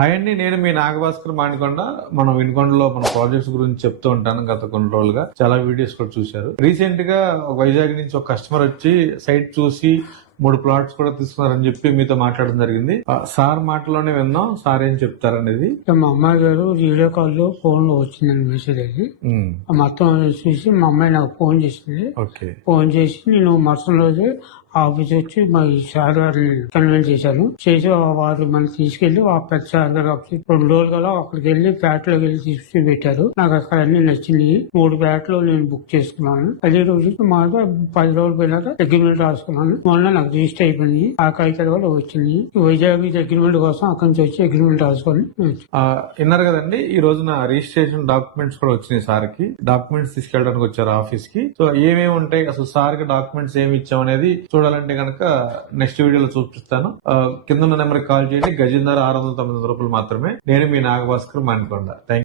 Hi అండి, నేను మీ నాగభాస్కర్ మాణికొండ. మనం వినుకొండలో మన ప్రాజెక్ట్స్ గురించి చెప్తూ ఉంటాను. గత కొన్ని రోజులుగా చాలా వీడియోస్ కూడా చూశారు. రీసెంట్ గా వైజాగ్ నుంచి ఒక కస్టమర్ వచ్చి సైట్ చూసి 3 ప్లాట్స్ కూడా తీసుకున్నారని చెప్పి మీతో మాట్లాడడం జరిగింది. సార్ మాటలోనే విందాం, సార్ ఏం చెప్తారనేది. మా అమ్మాయి గారు వీడియో కాల్ లో ఫోన్ లో వచ్చిందని మెసేజ్ అది మొత్తం చూసి మా అమ్మాయి నాకు ఫోన్ చేసింది. ఫోన్ చేసి నేను మరుసటి రోజు ఆఫీస్ వచ్చి మా సార్ గారిని కన్వీన్స్ చేశాను. చేసి వారు మనం తీసుకెళ్లి ఆ పెద్ద సార్ గారు ఆఫీస్ 2 రోజులు కదా అక్కడికి వెళ్లి ఫ్లాట్లోకి వెళ్ళి తీసుకుని పెట్టారు. నాకు అక్కడ అన్ని నచ్చినాయి. 3 ఫ్లాట్లు నేను బుక్ చేసుకున్నాను. అదే రోజు మాట 10 రోజులు పోయినాక అగ్రిమెంట్ రాసుకున్నాను. మొన్న నాకు రిజిస్టర్ అయిపోయింది. ఆ కాగితాలు కూడా వచ్చింది. వైజాగ్ అగ్రిమెంట్ కోసం అక్కడి నుంచి వచ్చి అగ్రిమెంట్ రాసుకొని విన్నారు కదండి. ఈ రోజున రిజిస్ట్రేషన్ డాక్యుమెంట్స్ కూడా వచ్చినాయి. సార్ కి డాక్యుమెంట్స్ తీసుకెళ్ళడానికి వచ్చారు ఆఫీస్ కి. సో ఏమేమి ఉంటాయి, అసలు సార్ కి డాక్యుమెంట్స్ ఏమి ఇచ్చాం అనేది చూడాలంటే కనుక నెక్స్ట్ వీడియోలో చూపిస్తాను. కింద నెంబర్ కాల్ చేయండి. గజంధర 699 రూపాయలు మాత్రమే. నేను మీ నాగభాస్కర్ మాణికొండ. థ్యాంక్